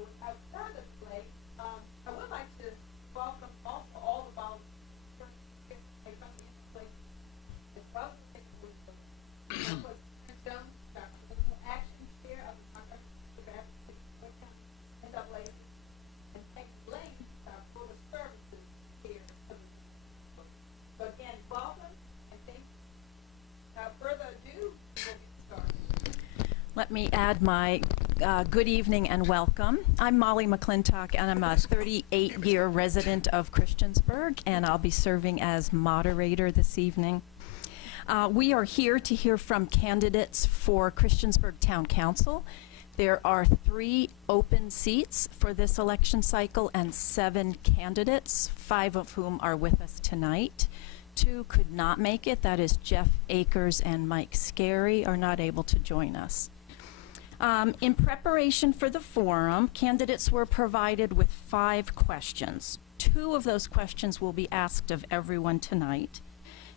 without further delay, I would like to welcome also all the volunteers from the installation as well as the action chair of the Montgomery County NAA, and Peggy Lane, our Board of Services here. So again, welcome and thank you. Without further ado, we'll get started. Let me add my good evening and welcome. I'm Molly McClintock, and I'm a 38-year resident of Christiansburg, and I'll be serving as moderator this evening. We are here to hear from candidates for Christiansburg Town Council. There are 3 open seats for this election cycle and 7 candidates, 5 of whom are with us tonight. 2 could not make it. That is Jeff Akers and Mike Scarry are not able to join us. In preparation for the forum, candidates were provided with 5 questions. 2 of those questions will be asked of everyone tonight,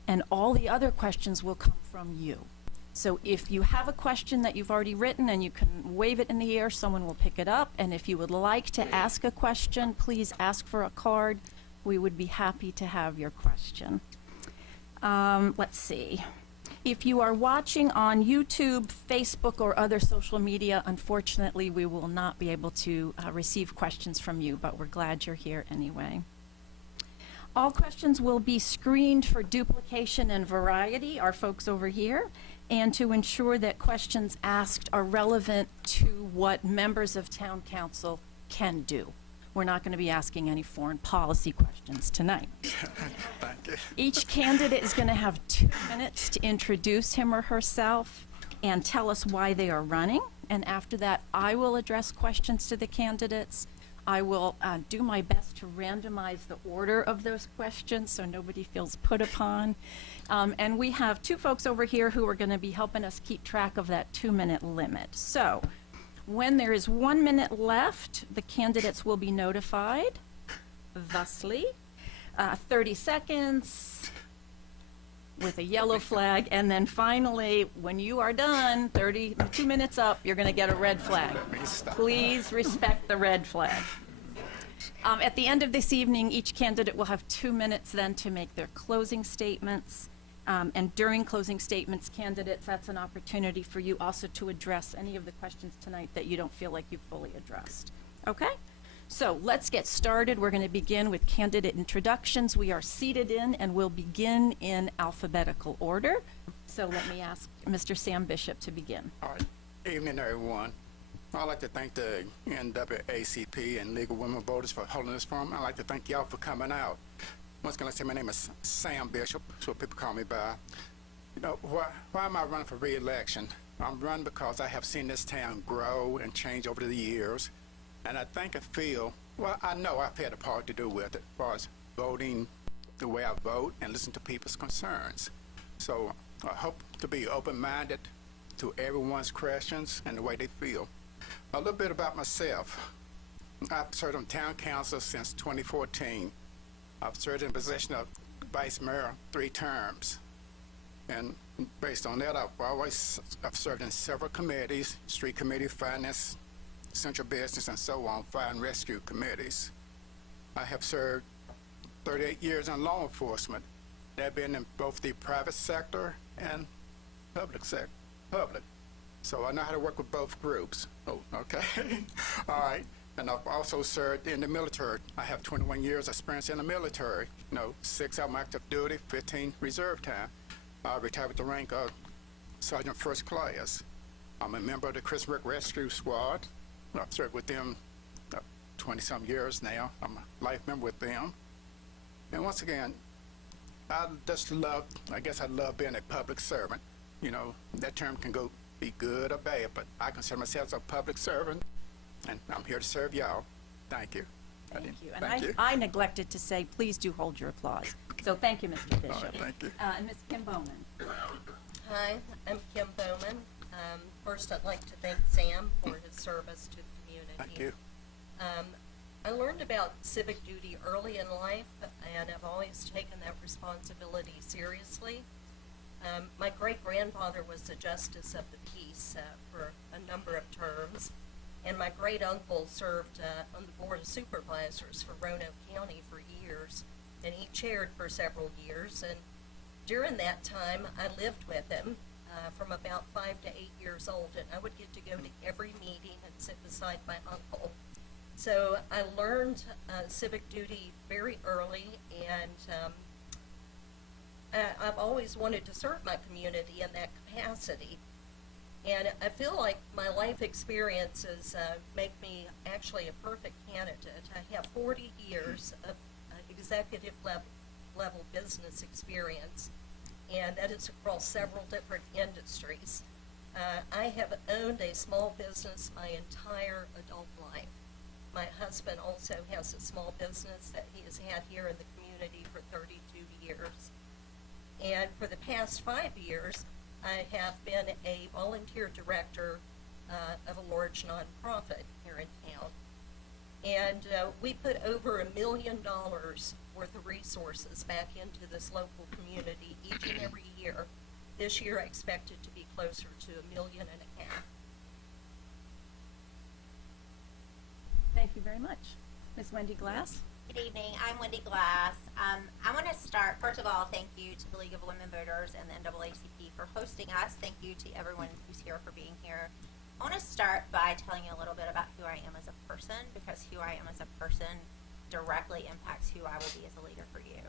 and all the other questions will come from you. So if you have a question that you've already written and you can wave it in the air, someone will pick it up. And if you would like to ask a question, please ask for a card. We would be happy to have your question. Let's see. If you are watching on YouTube, Facebook, or other social media, unfortunately, we will not be able to receive questions from you, but we're glad you're here anyway. All questions will be screened for duplication and variety, our folks over here, and to ensure that questions asked are relevant to what members of Town Council can do. We're not going to be asking any foreign policy questions tonight. Thank you. Each candidate is going to have 2 minutes to introduce him or herself and tell us why they are running. And after that, I will address questions to the candidates. I will do my best to randomize the order of those questions so nobody feels put upon. And we have 2 folks over here who are going to be helping us keep track of that 2-minute limit. So when there is 1 minute left, the candidates will be notified thusly. 30 seconds with a yellow flag, and then finally, when you are done, 2 minutes up, you're going to get a red flag. Please respect the red flag. At the end of this evening, each candidate will have 2 minutes then to make their closing statements. And during closing statements, candidates, that's an opportunity for you also to address any of the questions tonight that you don't feel like you fully addressed. Okay? So let's get started. We're going to begin with candidate introductions. We are seated in and we'll begin in alphabetical order. So let me ask Mr. Sam Bishop to begin. All right. Evening, everyone. I'd like to thank the NAACP and League of Women Voters for holding this forum. I'd like to thank y'all for coming out. Once again, let's say my name is Sam Bishop. That's what people call me by. You know, why am I running for re-election? I'm running because I have seen this town grow and change over the years. And I think and feel, well, I know I've had a part to do with it, as far as voting the way I vote and listen to people's concerns. So I hope to be open-minded to everyone's questions and the way they feel. A little bit about myself. I've served on town council since 2014. I've served in position of vice mayor 3 terms. And based on that, I've served in several committees, street committee, finance, central business, and so on, fire and rescue committees. I have served 38 years in law enforcement. That been in both the private sector and public sector. So I know how to work with both groups. Oh, okay. All right. And I've also served in the military. I have 21 years experience in the military. 6 of them active duty, 15 reserve time. I retired with the rank of Sergeant First Class. I'm a member of the Christiansburg Rescue Squad. I've served with them 20-some years now. I'm a life member with them. And once again, I love being a public servant. That term can be good or bad, but I consider myself a public servant, and I'm here to serve y'all. Thank you. Thank you. And I neglected to say, please do hold your applause. So thank you, Mr. Bishop. All right, thank you. And Ms. Kim Bowman. Hi, I'm Kim Bowman. First, I'd like to thank Sam for his service to the community. Thank you. I learned about civic duty early in life, and I've always taken that responsibility seriously. My great-grandfather was the Justice of the Peace for a number of terms, And my great uncle served on the Board of Supervisors for Roanoke County for years, and he chaired for several years. And during that time, I lived with him from about 5 to 8 years old, and I would get to go to every meeting and sit beside my uncle. So I learned civic duty very early, and I've always wanted to serve my community in that capacity. And I feel like my life experiences make me actually a perfect candidate. I have 40 years of executive level business experience, and that is across several different industries. I have owned a small business my entire adult life. My husband also has a small business that he has had here in the community for 32 years. And for the past 5 years, I have been a volunteer director of a large nonprofit here in town. And we put over $1 million worth of resources back into this local community each and every year. This year I expect it to be closer to $1.5 million. Thank you very much. Ms. Wendy Glass? Good evening. I'm Wendy Glass. I want to start, first of all, thank you to the League of Women Voters and the NAACP for hosting us. Thank you to everyone who's here for being here. I want to start by telling you a little bit about who I am as a person, because who I am as a person directly impacts who I will be as a leader for you.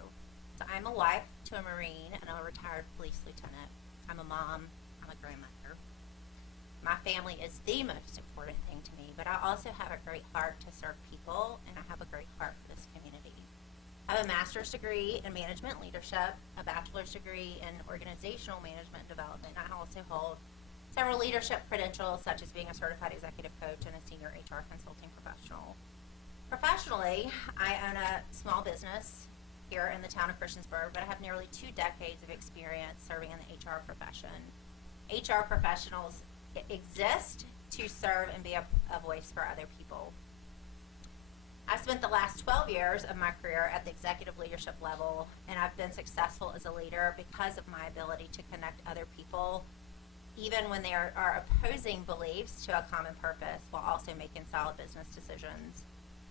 So I'm a wife to a Marine and a retired police lieutenant. I'm a mom. I'm a grandmother. My family is the most important thing to me, but I also have a great heart to serve people, and I have a great heart for this community. I have a master's degree in management leadership, a bachelor's degree in organizational management and development. I also hold several leadership credentials, such as being a certified executive coach and a senior HR consulting professional. Professionally, I own a small business here in the town of Christiansburg, but I have nearly 2 decades of experience serving in the HR profession. HR professionals exist to serve and be a voice for other people. I spent the last 12 years of my career at the executive leadership level, and I've been successful as a leader because of my ability to connect other people, even when they are opposing beliefs, to a common purpose, while also making solid business decisions.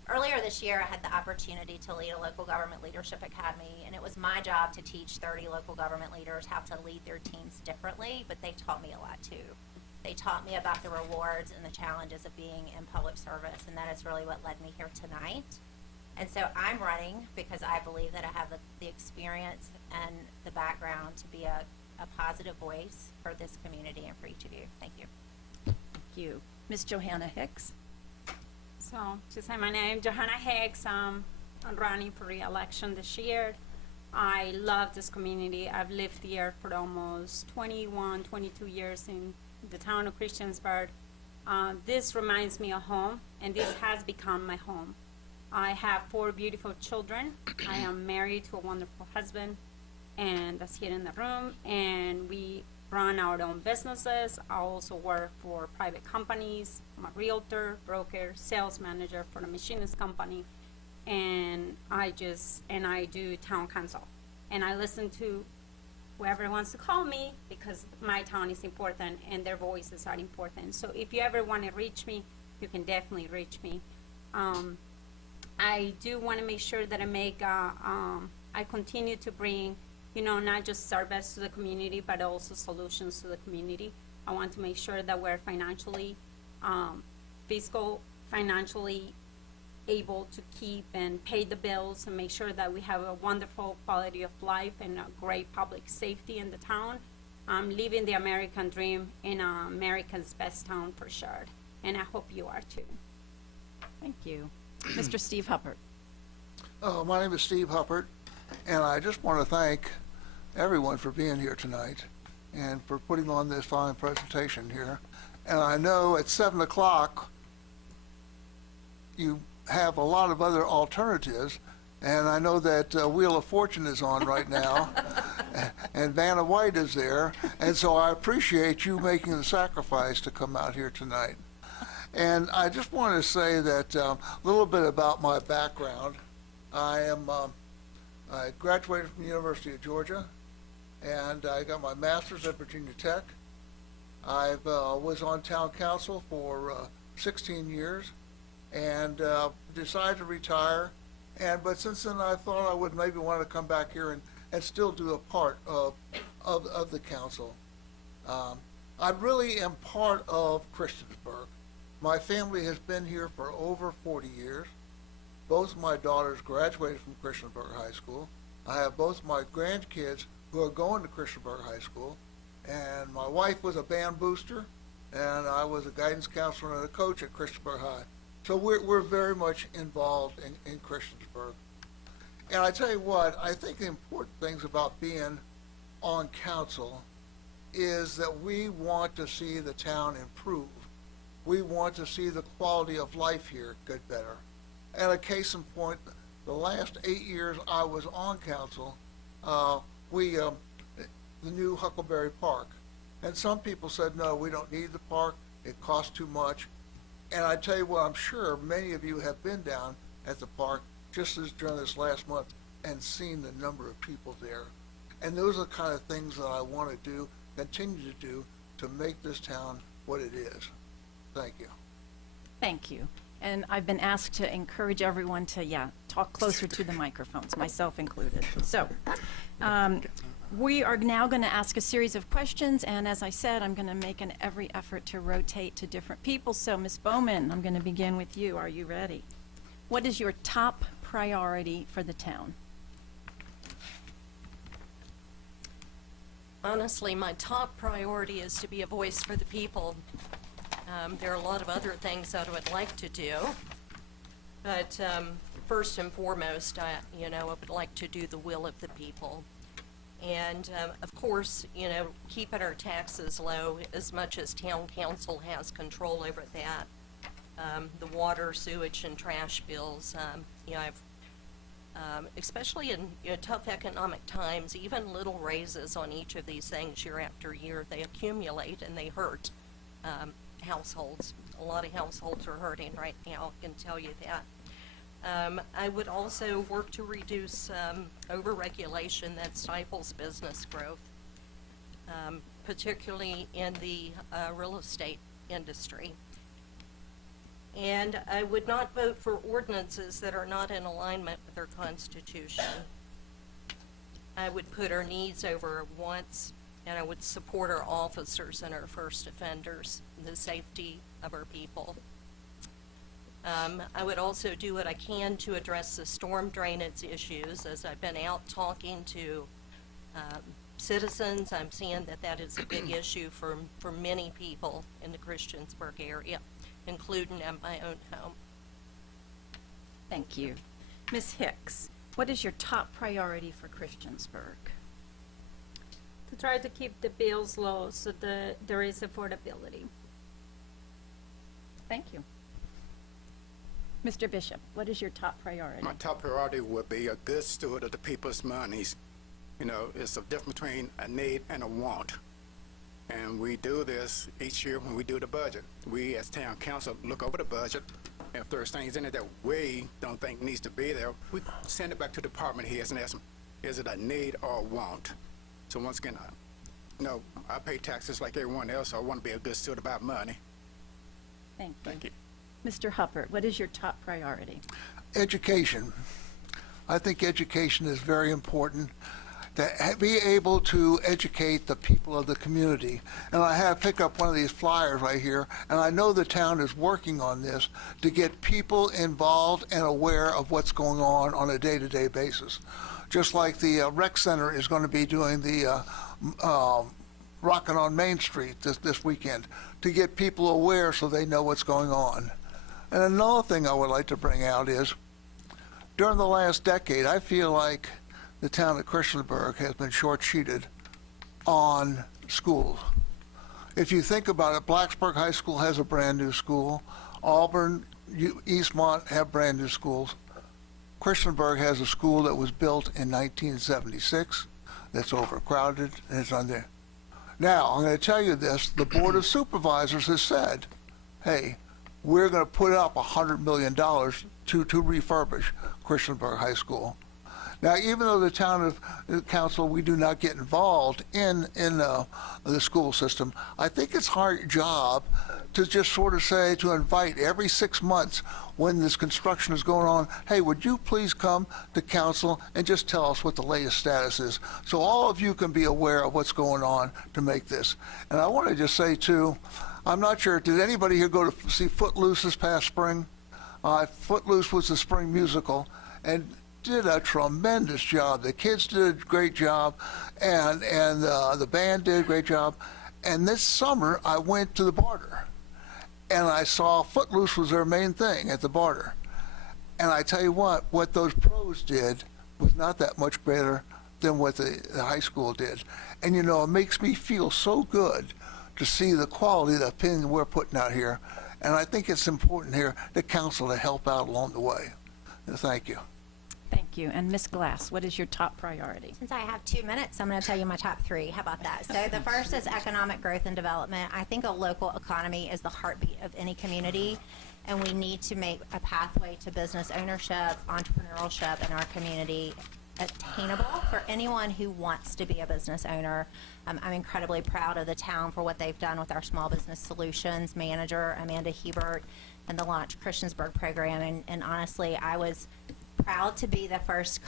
Earlier this year, I had the opportunity to lead a local government leadership academy, and it was my job to teach 30 local government leaders how to lead their teams differently, but they taught me a lot too. They taught me about the rewards and the challenges of being in public service, and that is really what led me here tonight. And so I'm running because I believe that I have the experience and the background to be a positive voice for this community and for each of you. Thank you. Thank you. Ms. Johanna Hicks? So, to say my name, Johanna Hicks. I'm running for re-election this year. I love this community. I've lived here for almost 21, 22 years in the town of Christiansburg. This reminds me of home, and this has become my home. I have 4 beautiful children. I am married to a wonderful husband, and that's here in the room, and we run our own businesses. I also work for private companies. I'm a realtor, broker, sales manager for a machinist company, and I do town council. And I listen to whoever wants to call me, because my town is important and their voices are important. So if you ever want to reach me, you can definitely reach me. I do want to make sure that I continue to bring, not just service to the community, but also solutions to the community. I want to make sure that we're financially able to keep and pay the bills, and make sure that we have a wonderful quality of life and a great public safety in the town. I'm living the American dream in America's best town for sure, and I hope you are too. Thank you. Mr. Steve Huppert? My name is Steve Huppert, and I just want to thank everyone for being here tonight and for putting on this fine presentation here. And I know at 7 o'clock you have a lot of other alternatives, and I know that Wheel of Fortune is on right now, and Vanna White is there, and so I appreciate you making the sacrifice to come out here tonight. And I just want to say that a little bit about my background. I graduated from the University of Georgia, and I got my master's at Virginia Tech. I was on town council for 16 years, and decided to retire. But since then, I thought I would maybe want to come back here and still do a part of the council. I really am part of Christiansburg. My family has been here for over 40 years. Both of my daughters graduated from Christiansburg High School. I have both my grandkids who are going to Christiansburg High School. And my wife was a band booster, and I was a guidance counselor and a coach at Christiansburg High. So we're very much involved in Christiansburg. And I tell you what, I think the important things about being on council is that we want to see the town improve. We want to see the quality of life here get better. And a case in point, the last 8 years I was on council, the new Huckleberry Park. And some people said, no, we don't need the park, it costs too much. And I tell you what, I'm sure many of you have been down at the park just as during this last month and seen the number of people there. And those are the kind of things that I want to do, continue to do, to make this town what it is. Thank you. Thank you. And I've been asked to encourage everyone to, talk closer to the microphones, myself included. So, we are now going to ask a series of questions, and as I said, I'm going to make every effort to rotate to different people. So, Ms. Bowman, I'm going to begin with you. Are you ready? What is your top priority for the town? Honestly, my top priority is to be a voice for the people. There are a lot of other things that I would like to do, but first and foremost, I would like to do the will of the people. And of course, keeping our taxes low as much as town council has control over that. The water, sewage, and trash bills, especially in tough economic times, even little raises on each of these things year after year, they accumulate and they hurt households. A lot of households are hurting right now, I can tell you that. I would also work to reduce overregulation that stifles business growth, particularly in the real estate industry. And I would not vote for ordinances that are not in alignment with our Constitution. I would put our needs over wants, and I would support our officers and our first offenders, the safety of our people. I would also do what I can to address the storm drainage issues. As I've been out talking to citizens, I'm seeing that is a big issue for many people in the Christiansburg area, including at my own home. Thank you. Ms. Hicks, what is your top priority for Christiansburg? To try to keep the bills low so that there is affordability. Thank you. Mr. Bishop, what is your top priority? My top priority would be a good steward of the people's monies. It's a difference between a need and a want. And we do this each year when we do the budget. We, as town council, look over the budget. If there's things in it that we don't think needs to be there, we send it back to the department heads and ask them, is it a need or a want? So once again, I pay taxes like everyone else, so I want to be a good steward about money. Thank you. Thank you. Mr. Huppert, what is your top priority? Education. I think education is very important. To be able to educate the people of the community. And I have picked up one of these flyers right here, and I know the town is working on this to get people involved and aware of what's going on a day-to-day basis. Just like the rec center is going to be doing the Rockin' on Main Street this weekend, to get people aware so they know what's going on. And another thing I would like to bring out is, during the last decade, I feel like the town of Christiansburg has been short-sheeted on schools. If you think about it, Blacksburg High School has a brand new school. Auburn, Eastmont have brand new schools. Christiansburg has a school that was built in 1976 that's overcrowded and it's on there. Now, I'm going to tell you this, the Board of Supervisors has said, hey, we're going to put up $100 million to refurbish Christiansburg High School. Now, even though the town of council, we do not get involved in the school system, I think it's our job to just sort of say, to invite every 6 months when this construction is going on, hey, would you please come to council and just tell us what the latest status is, so all of you can be aware of what's going on to make this. And I want to just say, too, I'm not sure, did anybody here go to see Footloose this past spring? Footloose was the spring musical, and did a tremendous job. The kids did a great job, and the band did a great job. And this summer, I went to the Barter, and I saw Footloose was their main thing at the Barter. And I tell you what those pros did was not that much better than what the high school did. And you know, it makes me feel so good to see the quality of the opinion we're putting out here. And I think it's important here, the council, to help out along the way. Thank you. Thank you. And Ms. Glass, what is your top priority? Since I have 2 minutes, I'm going to tell you my top 3. How about that? So the first is economic growth and development. I think a local economy is the heartbeat of any community, and we need to make a pathway to business ownership, entrepreneurship in our community attainable for anyone who wants to be a business owner. I'm incredibly proud of the town for what they've done with our Small Business Solutions manager, Amanda Hebert, and the Launch Christiansburg program. And honestly, I was proud to be the first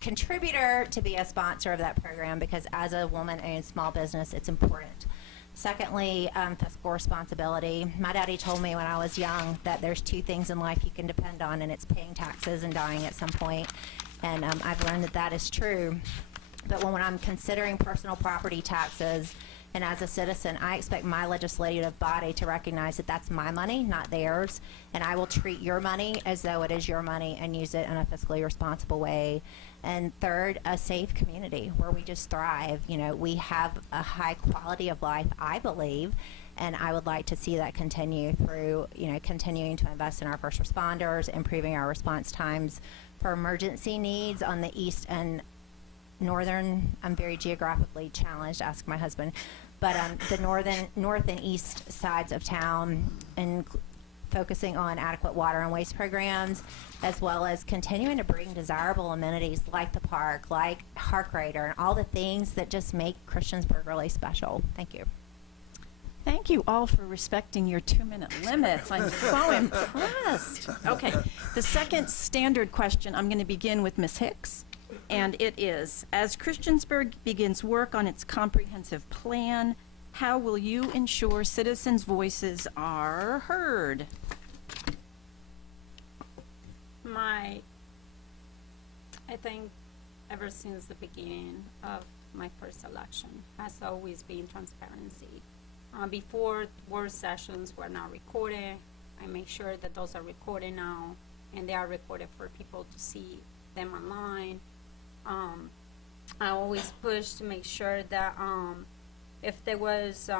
contributor to be a sponsor of that program, because as a woman-owned small business, it's important. Secondly, fiscal responsibility. My daddy told me when I was young that there's 2 things in life you can depend on, and it's paying taxes and dying at some point. And I've learned that that is true. But when I'm considering personal property taxes, and as a citizen, I expect my legislative body to recognize that that's my money, not theirs, and I will treat your money as though it is your money and use it in a fiscally responsible way. And third, a safe community where we just thrive. You know, we have a high quality of life, I believe, and I would like to see that continue through, you know, continuing to invest in our first responders, improving our response times for emergency needs on the east and northern. I'm very geographically challenged, ask my husband, but the north and east sides of town, and focusing on adequate water and waste programs, as well as continuing to bring desirable amenities like the park, like Hark Rider, and all the things that just make Christiansburg really special. Thank you. Thank you all for respecting your 2-minute limits. I'm so impressed. Okay, the second standard question, I'm going to begin with Ms. Hicks. And it is, as Christiansburg begins work on its comprehensive plan, how will you ensure citizens' voices are heard? I think ever since the beginning of my first election has always been transparency. Before, work sessions were not recorded. I make sure that those are recorded now, and they are recorded for people to see them online. I always push to make sure that if there was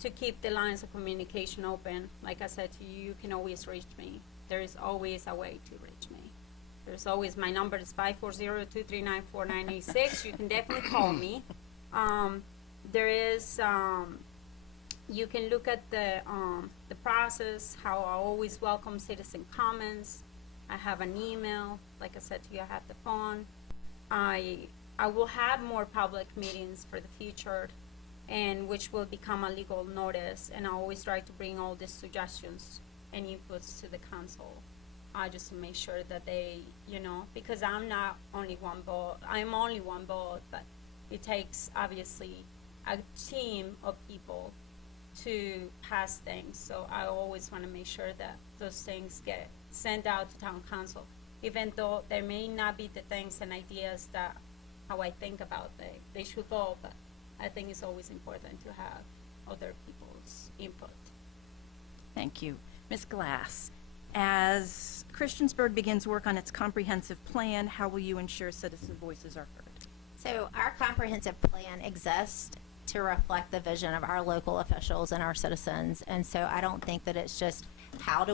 to keep the lines of communication open, like I said to you, you can always reach me. There is always a way to reach me. There's always, my number is 540-239-4986. You can definitely call me. There is, you can look at the process, how I always welcome citizen comments. I have an email, like I said to you, I have the phone. I will have more public meetings for the future, and which will become a legal notice, and I always try to bring all these suggestions and inputs to the council, just to make sure that they, you know, because I'm only one vote, but it takes obviously a team of people to pass things, so I always want to make sure that those things get sent out to town council, even though there may not be the things and ideas that how I think about they should go, but I think it's always important to have other people's input. Thank you. Ms. Glass, as Christiansburg begins work on its comprehensive plan, how will you ensure citizen voices are heard? So our comprehensive plan exists to reflect the vision of our local officials and our citizens, and so I don't think that it's just how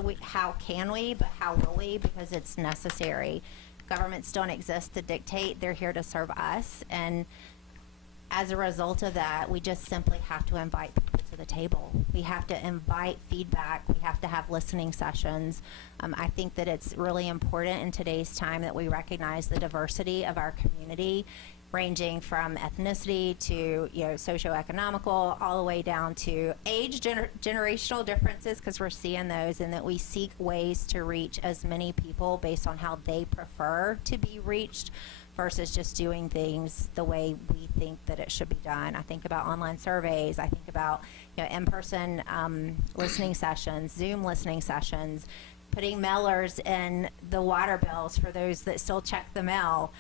can we, but how will we, because it's necessary. Governments don't exist to dictate, they're here to serve us, and as a result of that, we just simply have to invite people to the table. We have to invite feedback. We have to have listening sessions. I think that it's really important in today's time that we recognize the diversity of our community, ranging from ethnicity to, you know, socioeconomical, all the way down to age, generational differences, because we're seeing those, and that we seek ways to reach as many people based on how they prefer to be reached versus just doing things the way we think that it should be done. I think about online surveys. I think about, you know, in-person listening sessions, Zoom listening sessions, putting mailers in the water bills for those that still check the mail.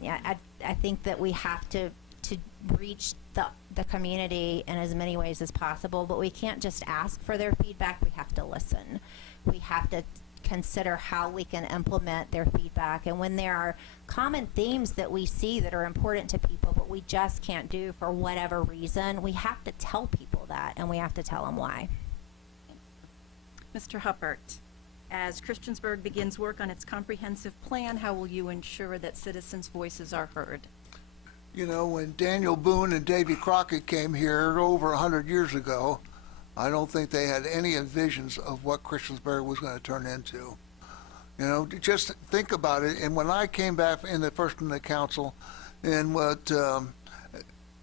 Yeah, I think that we have to reach the community in as many ways as possible, but we can't just ask for their feedback. We have to listen. We have to consider how we can implement their feedback. And when there are common themes that we see that are important to people, but we just can't do for whatever reason, we have to tell people that, and we have to tell them why. Mr. Huppert, as Christiansburg begins work on its comprehensive plan, how will you ensure that citizens' voices are heard? You know, when Daniel Boone and Davy Crockett came here over 100 years ago, I don't think they had any visions of what Christiansburg was going to turn into. You know, just think about it. And when I came back in the first in the council, and what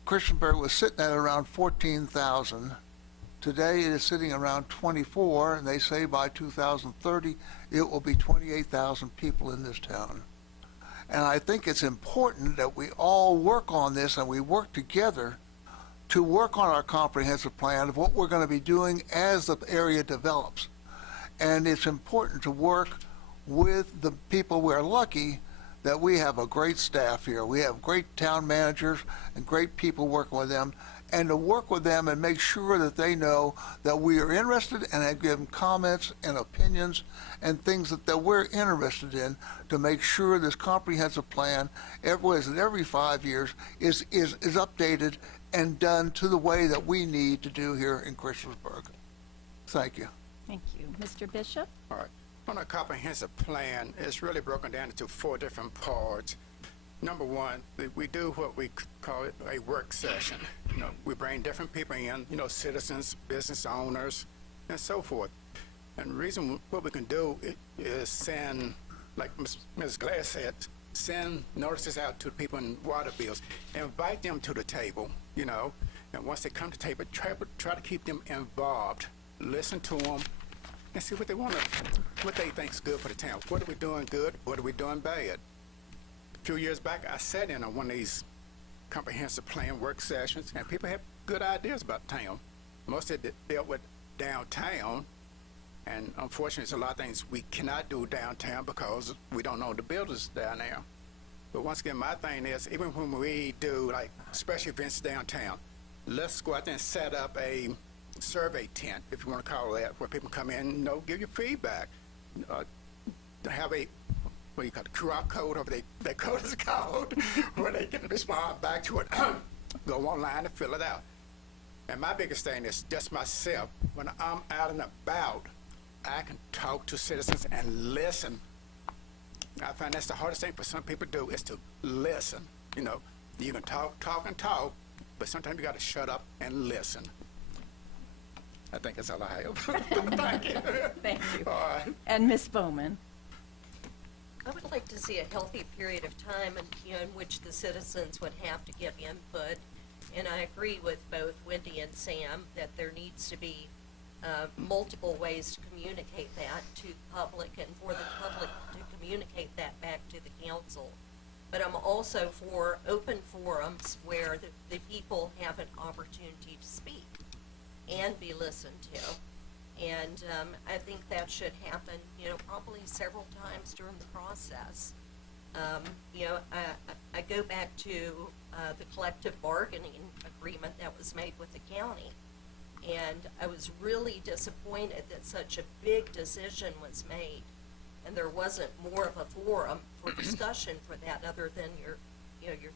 Christiansburg was sitting at around 14,000. Today it is sitting around 24, and they say by 2030 it will be 28,000 people in this town. And I think it's important that we all work on this, and we work together to work on our comprehensive plan of what we're going to be doing as the area develops. And it's important to work with the people. We're lucky that we have a great staff here. We have great town managers and great people working with them, and to work with them and make sure that they know that we are interested and give them comments and opinions and things that we're interested in, to make sure this comprehensive plan, every 5 years, is updated and done to the way that we need to do here in Christiansburg. Thank you. Thank you. Mr. Bishop? All right. On a comprehensive plan, it's really broken down into 4 different parts. Number one, we do what we call it a work session. You know, we bring different people in, you know, citizens, business owners, and so forth. And the reason what we can do is send, like Ms. Glass said, send notices out to the people in water bills, invite them to the table, you know, and once they come to the table, try to keep them involved, listen to them, and see what they want to, what they think's good for the town. What are we doing good? What are we doing bad? A few years back, I sat in on one of these comprehensive plan work sessions, and people had good ideas about town. Most of it dealt with downtown, and unfortunately, there's a lot of things we cannot do downtown because we don't know the builders down there. But once again, my thing is, even when we do like special events downtown, let's go out there and set up a survey tent, if you want to call it that, where people come in, you know, give you feedback. Have a, what do you call it, QR code, or that code is called, where they can respond back to it. Go online and fill it out. And my biggest thing is just myself. When I'm out and about, I can talk to citizens and listen. I find that's the hardest thing for some people to do, is to listen. You know, you can talk, but sometimes you got to shut up and listen. I think that's all I have. Thank you. Thank you. All right. And Ms. Bowman? I would like to see a healthy period of time in which the citizens would have to give input. And I agree with both Wendy and Sam that there needs to be multiple ways to communicate that to the public, and for the public to communicate that back to the council. But I'm also for open forums where the people have an opportunity to speak and be listened to. And I think that should happen, you know, probably several times during the process. You know, I go back to the collective bargaining agreement that was made with the county. And I was really disappointed that such a big decision was made, and there wasn't more of a forum for discussion for that, other than your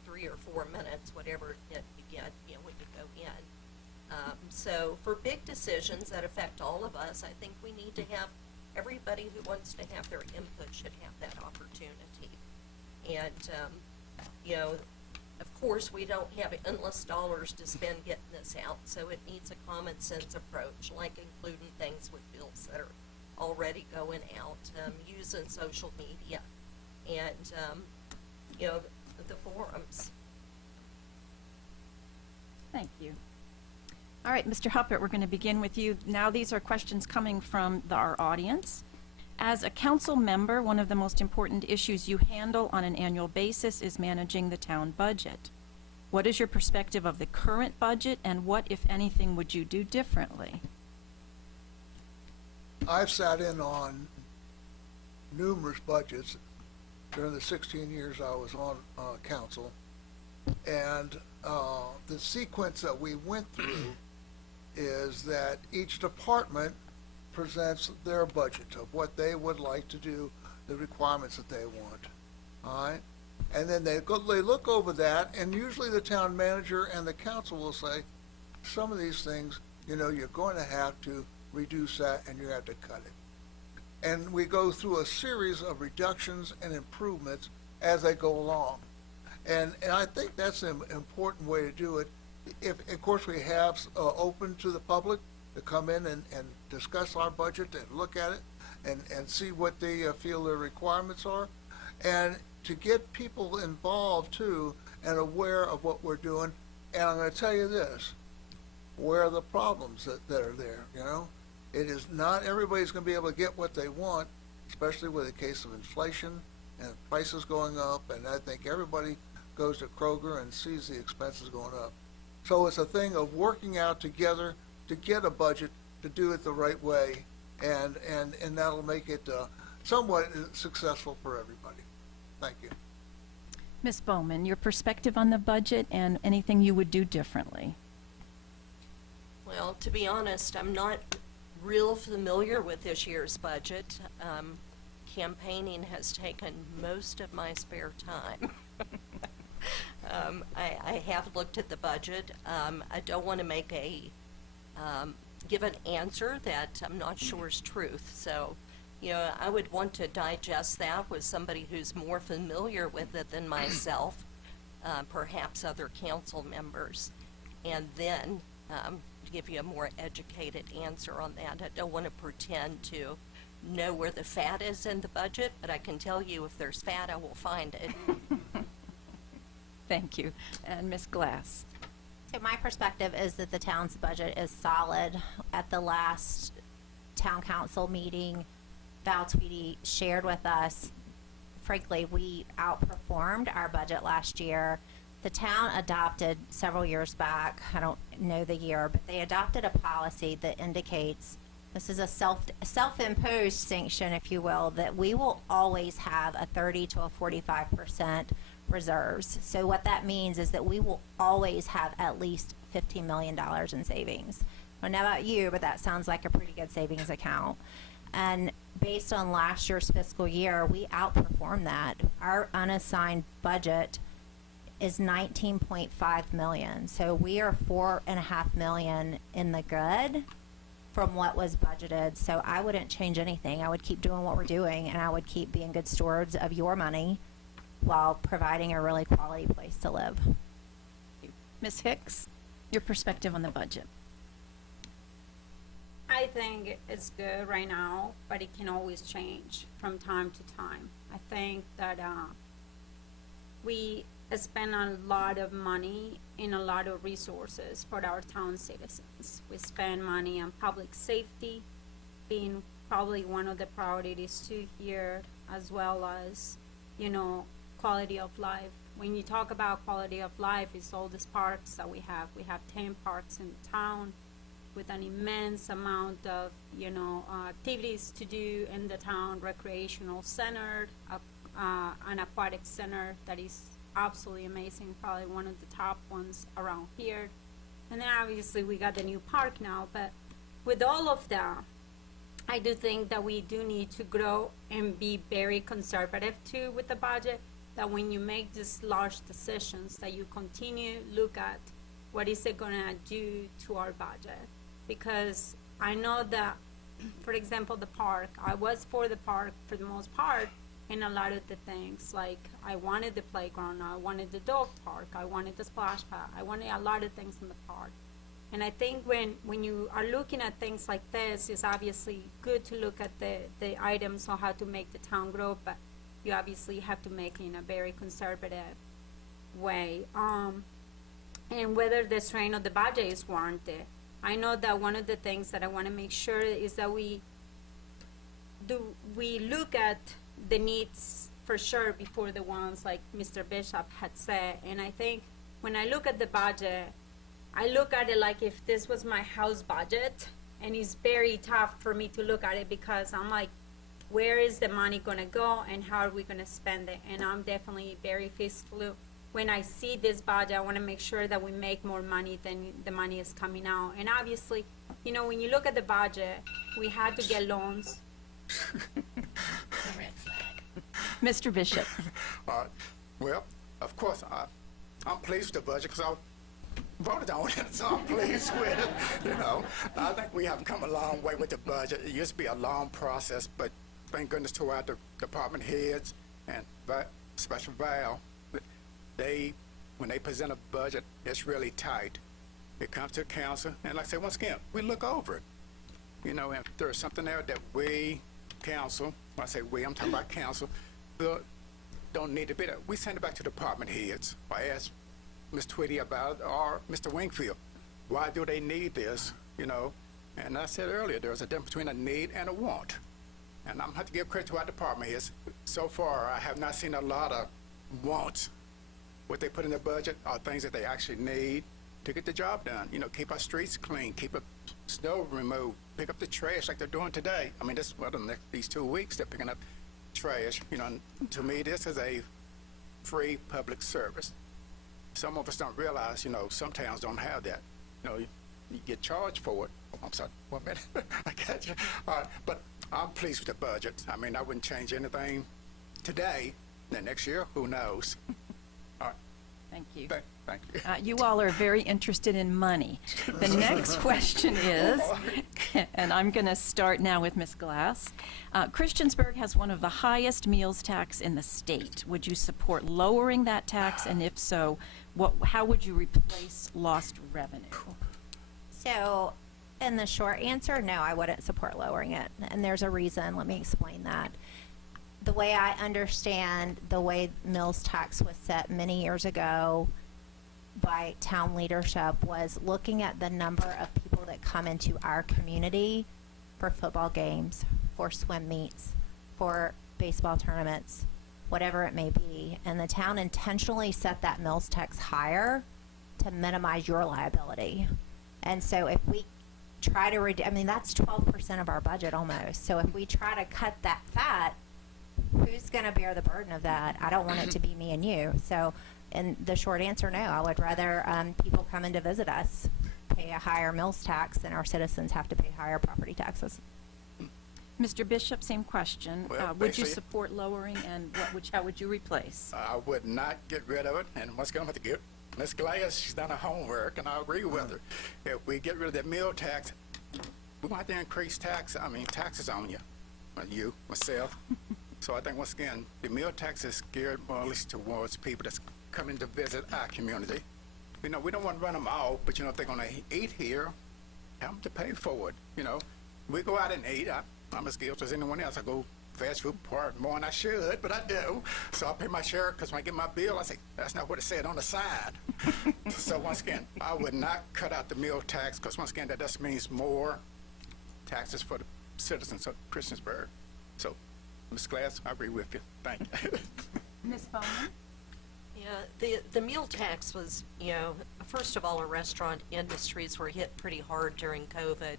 3 or 4 minutes, whatever you get, you know, when you go in. So for big decisions that affect all of us, I think we need to have, everybody who wants to have their input should have that opportunity. And you know, of course, we don't have endless dollars to spend getting this out, so it needs a common sense approach, like including things with bills that are already going out, using social media, and, you know, the forums. Thank you. All right, Mr. Huppert, we're going to begin with you. Now these are questions coming from our audience. As a council member, one of the most important issues you handle on an annual basis is managing the town budget. What is your perspective of the current budget, and what, if anything, would you do differently? I've sat in on numerous budgets during the 16 years I was on council, and the sequence that we went through is that each department presents their budget of what they would like to do, the requirements that they want, all right? And then they look over that, and usually the town manager and the council will say, some of these things, you know, you're going to have to reduce that and you have to cut it. And we go through a series of reductions and improvements as they go along. And I think that's an important way to do it. If, of course, we have open to the public to come in and discuss our budget and look at it and see what they feel their requirements are. And to get people involved, too, and aware of what we're doing. And I'm going to tell you this, where are the problems that are there, you know? It is not everybody's going to be able to get what they want, especially with a case of inflation and prices going up, and I think everybody goes to Kroger and sees the expenses going up. So it's a thing of working out together to get a budget, to do it the right way, and that'll make it somewhat successful for everybody. Thank you. Ms. Bowman, your perspective on the budget and anything you would do differently? Well, to be honest, I'm not real familiar with this year's budget. Campaigning has taken most of my spare time. I have looked at the budget. I don't want to make give an answer that I'm not sure is truth. So, you know, I would want to digest that with somebody who's more familiar with it than myself, perhaps other council members, and then give you a more educated answer on that. I don't want to pretend to know where the fat is in the budget, but I can tell you if there's fat, I will find it. Thank you. And Ms. Glass? So my perspective is that the town's budget is solid. At the last town council meeting, Val Tweedy shared with us, frankly, we outperformed our budget last year. The town adopted several years back, I don't know the year, but they adopted a policy that indicates, this is a self-imposed sanction, if you will, that we will always have a 30 to a 45% reserves. So what that means is that we will always have at least $15 million in savings. I don't know about you, but that sounds like a pretty good savings account. And based on last year's fiscal year, we outperformed that. Our unassigned budget is $19.5 million. So we are $4.5 million in the good from what was budgeted. So I wouldn't change anything. I would keep doing what we're doing, and I would keep being good stewards of your money while providing a really quality place to live. Ms. Hicks, your perspective on the budget? I think it's good right now, but it can always change from time to time. I think that we spend a lot of money and a lot of resources for our town citizens. We spend money on public safety, being probably one of the priorities too here, as well as, you know, quality of life. When you talk about quality of life, it's all these parks that we have. We have 10 parks in the town with an immense amount of, you know, activities to do in the town, recreational center, an aquatic center that is absolutely amazing, probably one of the top ones around here. And then obviously we got the new park now, but with all of that, I do think that we do need to grow and be very conservative too with the budget, that when you make these large decisions, that you continue look at what is it gonna do to our budget. Because I know that, for example, the park, I was for the park for the most part, And a lot of the things, like I wanted the playground, I wanted the dog park, I wanted the splash pad, I wanted a lot of things in the park. And I think when you are looking at things like this, it's obviously good to look at the items on how to make the town grow, but you obviously have to make it in a very conservative way. And whether the strain of the budget is warranted. I know that one of the things that I want to make sure is that we look at the needs for sure before the ones like Mr. Bishop had said. And I think when I look at the budget, I look at it like if this was my house budget, and it's very tough for me to look at it because I'm like, where is the money gonna go and how are we gonna spend it? And I'm definitely very fiscally, when I see this budget, I wanna make sure that we make more money than the money is coming out. And obviously, you know, when you look at the budget, we had to get loans. Mr. Bishop. Well, of course, I'm pleased with the budget because I voted on it, so I'm pleased with it. You know, I think we have come a long way with the budget. It used to be a long process, but thank goodness to our department heads and Special Val, when they present a budget, it's really tight. It comes to council, and like I said, once again, we look over it. You know, if there's something there that we, council, when I say we, I'm talking about council, don't need to be there, we send it back to department heads. I ask Ms. Twitty about it, or Mr. Wingfield, why do they need this, you know? And I said earlier, there's a difference between a need and a want. And I'm going to have to give credit to our department heads. So far, I have not seen a lot of wants. What they put in the budget are things that they actually need to get the job done. You know, keep our streets clean, keep the snow removed, pick up the trash like they're doing today. I mean, these 2 weeks, they're picking up trash. You know, and to me, this is a free public service. Some of us don't realize, you know, some towns don't have that. You know, you get charged for it. Oh, I'm sorry, 1 minute. I got you. All right, but I'm pleased with the budget. I mean, I wouldn't change anything today. Then next year, who knows? All right. Thank you. Thank you. You all are very interested in money. The next question is, and I'm going to start now with Ms. Glass. Christiansburg has one of the highest meals tax in the state. Would you support lowering that tax? And if so, how would you replace lost revenue? So, in the short answer, no, I wouldn't support lowering it. And there's a reason. Let me explain that. The way I understand the way meals tax was set many years ago by town leadership was looking at the number of people that come into our community for football games, for swim meets, for baseball tournaments, whatever it may be. And the town intentionally set that meals tax higher to minimize your liability. And so if we try to I mean, that's 12% of our budget almost. So if we try to cut that fat, who's going to bear the burden of that? I don't want it to be me and you. So, in the short answer, no. I would rather people come in to visit us pay a higher mills tax than our citizens have to pay higher property taxes. Mr. Bishop, same question. Well, Would you support lowering, and how would you replace? I would not get rid of it, and once again, I'm going to get Ms. Glass. She's done her homework, and I agree with her. If we get rid of that meal tax, we might have to increase taxes on you, myself. So I think, once again, the meal tax is geared more or less towards people that's coming to visit our community. You know, we don't want to run them off, but, you know, if they're going to eat here, have them to pay for it. You know, we go out and eat. I'm as guilty as anyone else. I go fast food part more than I should, but I do. So I pay my share, because when I get my bill, I say, that's not what it said on the side. So once again, I would not cut out the meal tax, because once again, that just means more taxes for the citizens of Christiansburg. So, Ms. Glass, I agree with you. Thank you. Ms. Bowman? Yeah, the meal tax was, you know, first of all, our restaurant industries were hit pretty hard during COVID,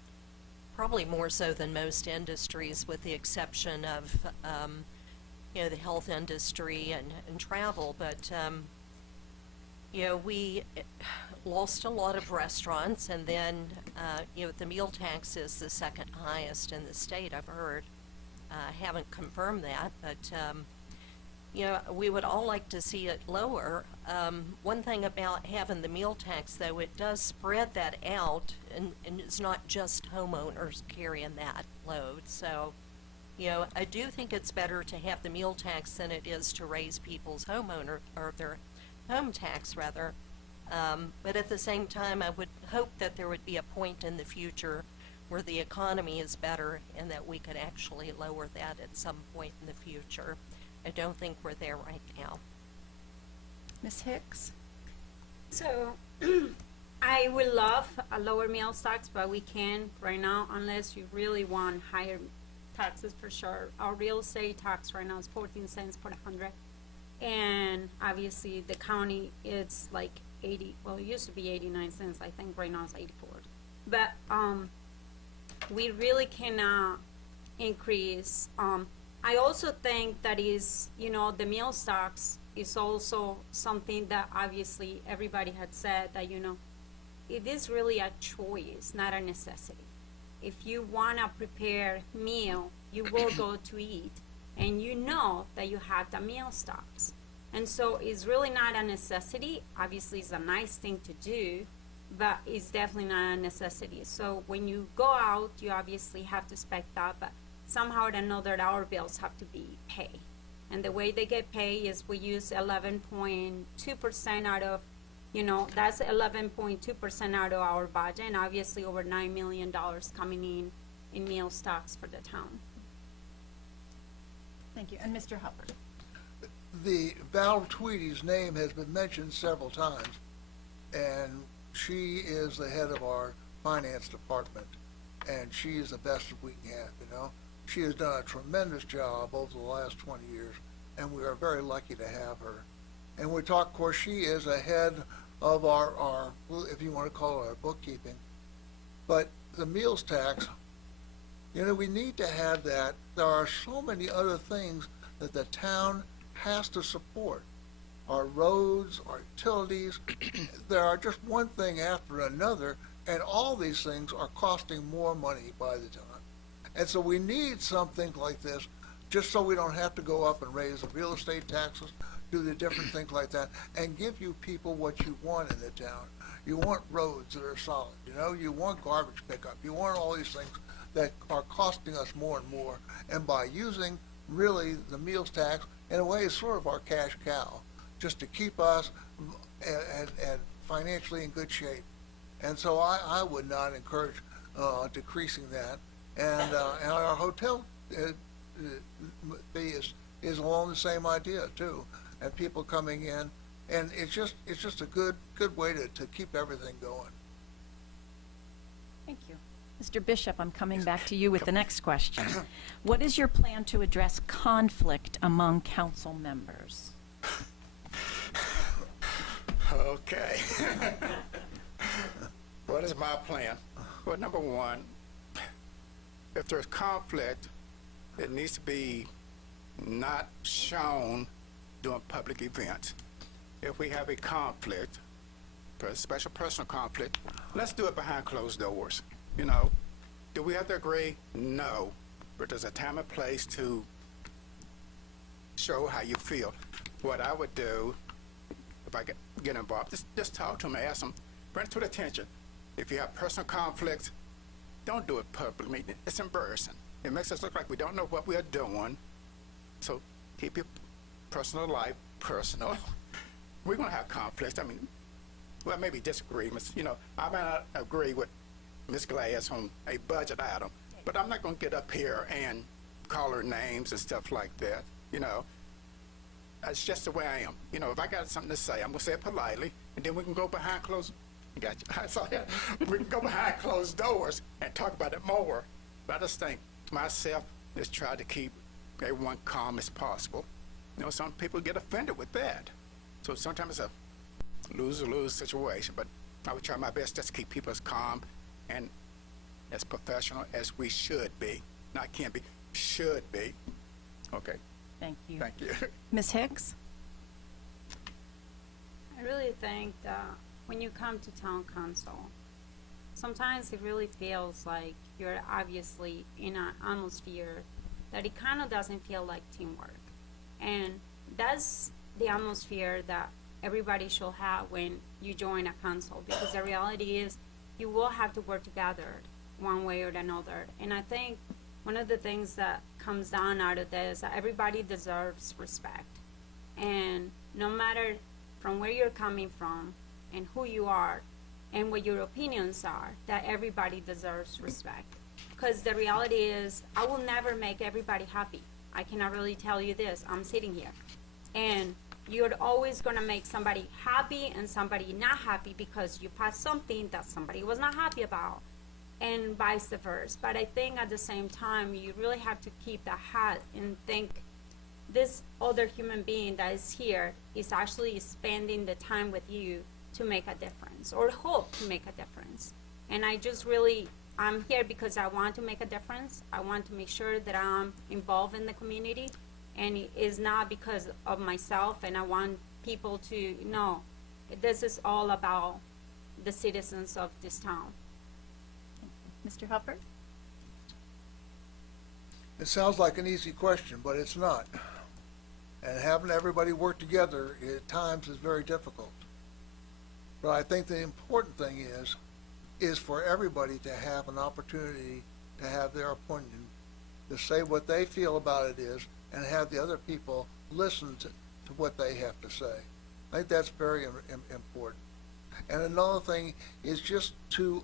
probably more so than most industries, with the exception of, you know, the health industry and travel. But, you know, we lost a lot of restaurants, and then, you know, the meal tax is the second highest in the state, I've heard. Haven't confirmed that, but you know, we would all like to see it lower. One thing about having the meal tax, though, it does spread that out, and it's not just homeowners carrying that load. So You know, I do think it's better to have the meal tax than it is to raise people's homeowner, or their home tax rather. But at the same time, I would hope that there would be a point in the future where the economy is better and that we could actually lower that at some point in the future. I don't think we're there right now. Ms. Hicks? So, I would love a lower meals tax, but we can't right now unless you really want higher taxes for sure. Our real estate tax right now is 14 cents per 100. And obviously the county, it's like 80, well, it used to be 89 cents. I think right now it's 84. But we really cannot increase. I also think that is, you know, the meals tax is also something that obviously everybody had said that, you know, it is really a choice, not a necessity. If you want to prepare meal, you will go to eat, and you know that you have the meal tax. And so it's really not a necessity. Obviously, it's a nice thing to do, but it's definitely not a necessity. So when you go out, you obviously have to spec that, but somehow or another, our bills have to be paid. And the way they get paid is we use 11.2% out of, you know, that's 11.2% out of our budget, and obviously over $9 million coming in meals tax for the town. Thank you. And Mr. Hubbard? The Val Tweedy's name has been mentioned several times, and she is the head of our finance department, and she is the best we can have, you know. She has done a tremendous job over the last 20 years, and we are very lucky to have her. And we talk, of course, she is a head of our, if you want to call it our bookkeeping. But the meals tax, you know, we need to have that. There are so many other things that the town has to support. Our roads, our utilities, there are just one thing after another, and all these things are costing more money by the time. And so we need something like this, just so we don't have to go up and raise the real estate taxes, do the different things like that, and give you people what you want in the town. You want roads that are solid, you know, you want garbage pickup, you want all these things that are costing us more and more. And by using really the meals tax, in a way, it's sort of our cash cow, just to keep us and financially in good shape. And so I would not encourage decreasing that. And our hotel fee is along the same idea too, and people coming in, and it's just a good way to keep everything going. Thank you. Mr. Bishop, I'm coming back to you with the next question. What is your plan to address conflict among council members? Okay. What is my plan? Well, number one, if there's conflict, it needs to be not shown during public events. If we have a conflict, a special personal conflict, let's do it behind closed doors. You know, do we have to agree? No, but there's a time and place to show how you feel. What I would do, if I get involved, just talk to them and ask them, bring it to the attention. If you have personal conflicts, don't do it publicly. It's embarrassing. It makes us look like we don't know what we are doing. So keep your personal life personal. We're going to have conflicts. I mean, well, maybe disagreements. You know, I might not agree with Ms. Glass on a budget item, but I'm not going to get up here and call her names and stuff like that. You know, that's just the way I am. You know, if I got something to say, I'm going to say it politely, and then we can go behind closed. Gotcha. I saw that. We can go behind closed doors and talk about it more. But I just think myself is try to keep everyone calm as possible. You know, some people get offended with that. So sometimes it's a lose-lose situation. But I would try my best just to keep people as calm and as professional as we should be. Not can be, should be. Okay. Thank you. Thank you. Ms. Hicks? I really think that when you come to town council, sometimes it really feels like you're obviously in an atmosphere that it kind of doesn't feel like teamwork. And that's the atmosphere that everybody should have when you join a council, because the reality is you will have to work together one way or another. And I think one of the things that comes down out of this, that everybody deserves respect. And no matter from where you're coming from and who you are and what your opinions are, that everybody deserves respect. Because the reality is, I will never make everybody happy. I cannot really tell you this. I'm sitting here. And you're always going to make somebody happy and somebody not happy because you passed something that somebody was not happy about, and vice versa. But I think at the same time, you really have to keep the hat and think this other human being that is here is actually spending the time with you to make a difference, or hope to make a difference. And I just really, I'm here because I want to make a difference. I want to make sure that I'm involved in the community, and it is not because of myself, and I want people to know this is all about the citizens of this town. Mr. Hubbard? It sounds like an easy question, but it's not. And having everybody work together at times is very difficult. But I think the important thing is for everybody to have an opportunity to have their opinion, to say what they feel about it is, and have the other people listen to what they have to say. I think that's very important. And another thing is just to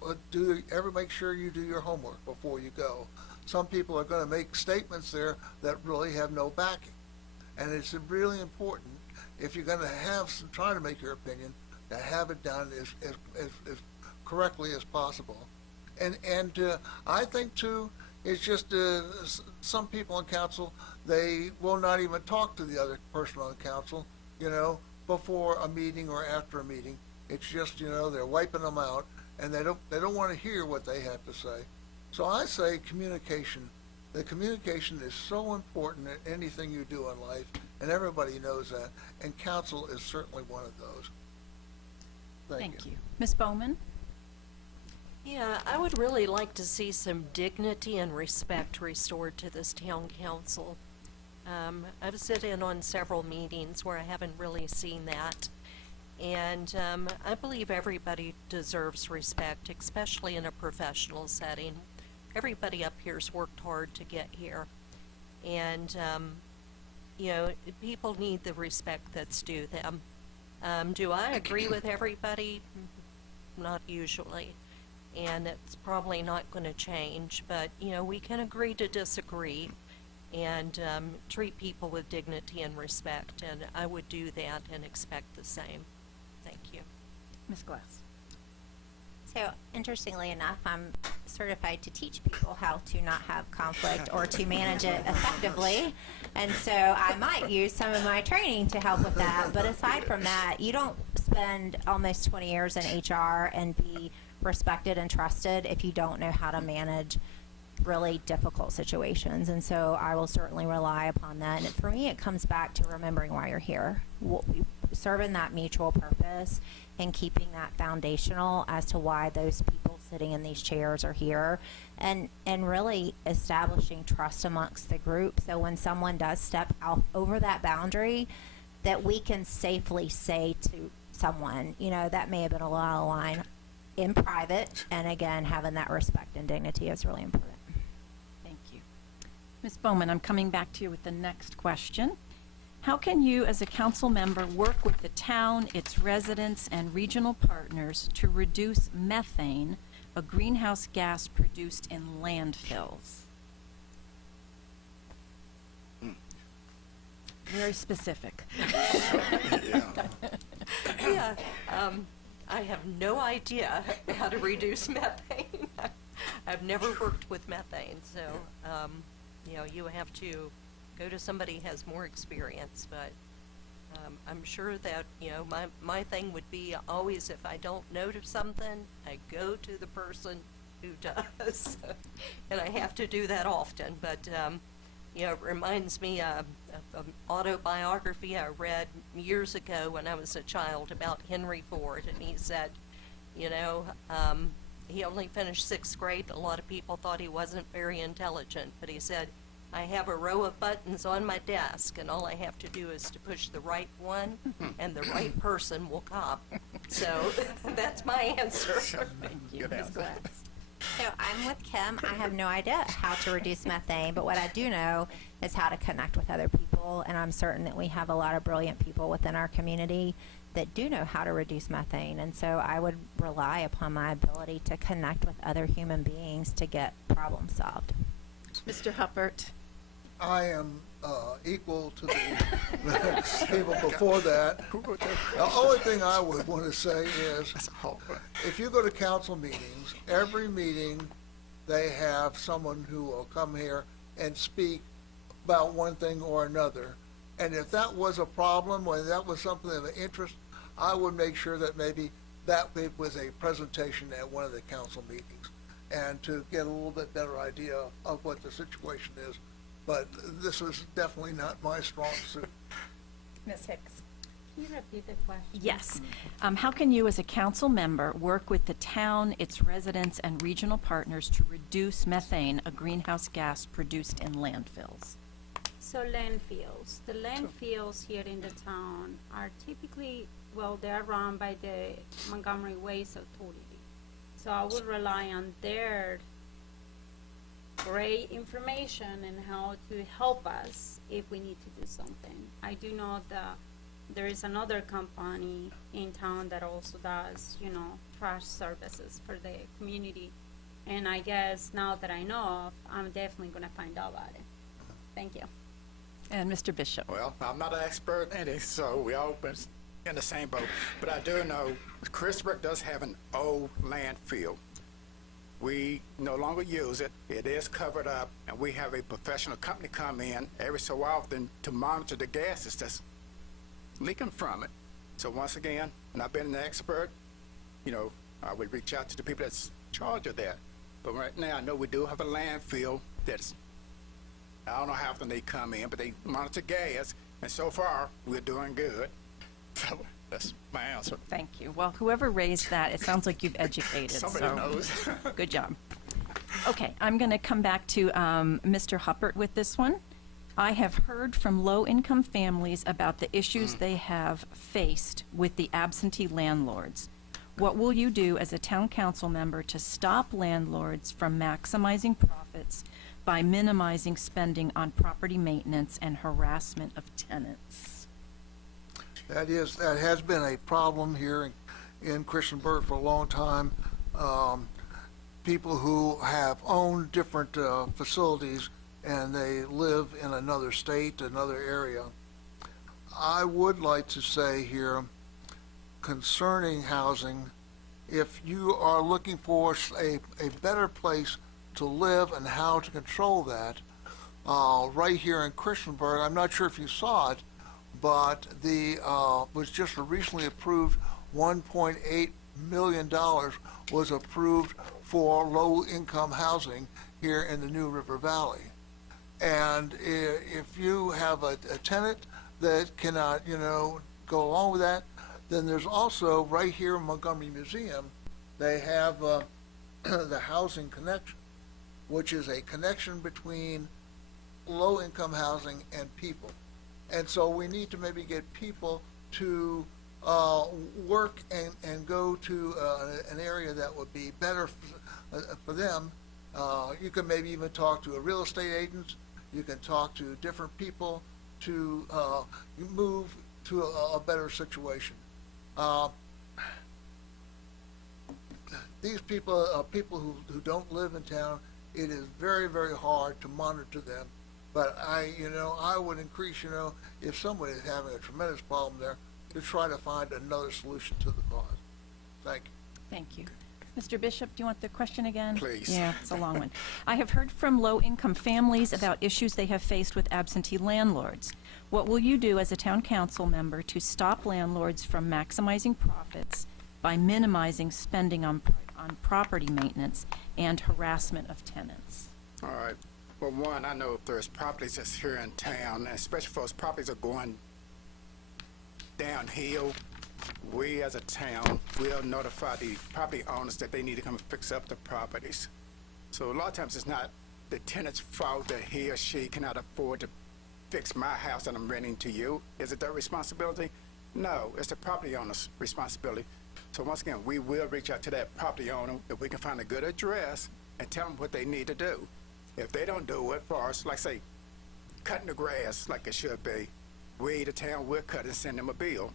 make sure you do your homework before you go. Some people are going to make statements there that really have no backing. And it's really important, if you're going to try to make your opinion, to have it done as correctly as possible. And I think too, it's just some people on council, they will not even talk to the other person on the council, before a meeting or after a meeting. It's just, they're wiping them out, and they don't want to hear what they have to say. So I say communication. The communication is so important in anything you do in life, and everybody knows that, and council is certainly one of those. Thank you. Ms. Bowman? Yeah, I would really like to see some dignity and respect restored to this town council. I've sat in on several meetings where I haven't really seen that. And I believe everybody deserves respect, especially in a professional setting. Everybody up here's worked hard to get here. And, people need the respect that's due them. Do I agree with everybody? Not usually. And it's probably not going to change. But, we can agree to disagree and treat people with dignity and respect. And I would do that and expect the same. Thank you. Ms. Glass? So, interestingly enough, I'm certified to teach people how to not have conflict or to manage it effectively. And so I might use some of my training to help with that. But aside from that, you don't spend almost 20 years in HR and be respected and trusted if you don't know how to manage really difficult situations. And so I will certainly rely upon that. And for me, it comes back to remembering why you're here. Serving that mutual purpose and keeping that foundational as to why those people sitting in these chairs are here, and really establishing trust amongst the group, so when someone does step out over that boundary, that we can safely say to someone, that may have been a lot of line in private, and again, having that respect and dignity is really important. Thank you. Ms. Bowman, I'm coming back to you with the next question. How can you, as a council member, work with the town, its residents, and regional partners to reduce methane, a greenhouse gas produced in landfills? Very specific. Yeah, I have no idea how to reduce methane. I've never worked with methane, so, you have to go to somebody who has more experience, but I'm sure that, my thing would be always, if I don't know something, I go to the person who does. And I have to do that often, but, it reminds me of an autobiography I read years ago when I was a child about Henry Ford, and he said, he only finished 6th grade. A lot of people thought he wasn't very intelligent, but he said, I have a row of buttons on my desk, and all I have to do is to push the right one, and the right person will come. So that's my answer. Thank you, Ms. Glass. So I'm with Kim. I have no idea how to reduce methane, but what I do know is how to connect with other people, and I'm certain that we have a lot of brilliant people within our community that do know how to reduce methane, and so I would rely upon my ability to connect with other human beings to get problems solved. Mr. Huppert? I am equal to the people before that. The only thing I would want to say is, if you go to council meetings, every meeting they have someone who will come here and speak about one thing or another. And if that was a problem, or that was something of interest, I would make sure that maybe that was a presentation at one of the council meetings, and to get a little bit better idea of what the situation is. But this was definitely not my strong suit. Ms. Hicks? Can you repeat the question? Yes. How can you, as a council member, work with the town, its residents, and regional partners to reduce methane, a greenhouse gas produced in landfills? So landfills. The landfills here in the town are typically, well, they're run by the Montgomery Waste Authority. So I would rely on their great information and how to help us if we need to do something. I do know that there is another company in town that also does, trash services for the community. And I guess now that I know of, I'm definitely going to find out about it. Thank you. And Mr. Bishop? Well, I'm not an expert in it, so we all been in the same boat. But I do know Christopher does have an old landfill. We no longer use it. It is covered up, and we have a professional company come in every so often to monitor the gases that's leaking from it. So once again, and I've been an expert, I would reach out to the people that's in charge of that. But right now, I know we do have a landfill that's, I don't know how often they come in, but they monitor gas, and so far, we're doing good. So that's my answer. Thank you. Well, whoever raised that, it sounds like you've educated. Somebody so knows. Good job. Okay, I'm going to come back to Mr. Huppert with this one. I have heard from low-income families about the issues they have faced with the absentee landlords. What will you do as a town council member to stop landlords from maximizing profits by minimizing spending on property maintenance and harassment of tenants? That has been a problem here in Christiansburg for a long time. People who have owned different facilities and they live in another state, another area. I would like to say here, concerning housing, if you are looking for a better place to live and how to control that, right here in Christiansburg, I'm not sure if you saw it, but the was just recently approved $1.8 million was approved for low-income housing here in the New River Valley. And if you have a tenant that cannot, go along with that, then there's also right here in Montgomery Museum, they have the Housing Connection, which is a connection between low-income housing and people. And so we need to maybe get people to work and go to an area that would be better for them. You can maybe even talk to a real estate agent. You can talk to different people to move to a better situation. These people are people who don't live in town. It is very, very hard to monitor them. But I would increase, if somebody is having a tremendous problem there, to try to find another solution to the cause. Thank you. Thank you. Mr. Bishop, do you want the question again? Please. Yeah, it's a long one. I have heard from low-income families about issues they have faced with absentee landlords. What will you do as a town council member to stop landlords from maximizing profits by minimizing spending on property maintenance and harassment of tenants? All right. Well, one, I know if there's properties that's here in town, and especially if those properties are going downhill, we as a town will notify the property owners that they need to come and fix up the properties. So a lot of times it's not the tenant's fault that he or she cannot afford to fix my house that I'm renting to you. Is it their responsibility? No, it's the property owner's responsibility. So once again, we will reach out to that property owner if we can find a good address and tell them what they need to do. If they don't do it for us, like say, cutting the grass like it should be, we, the town, will cut and send them a bill.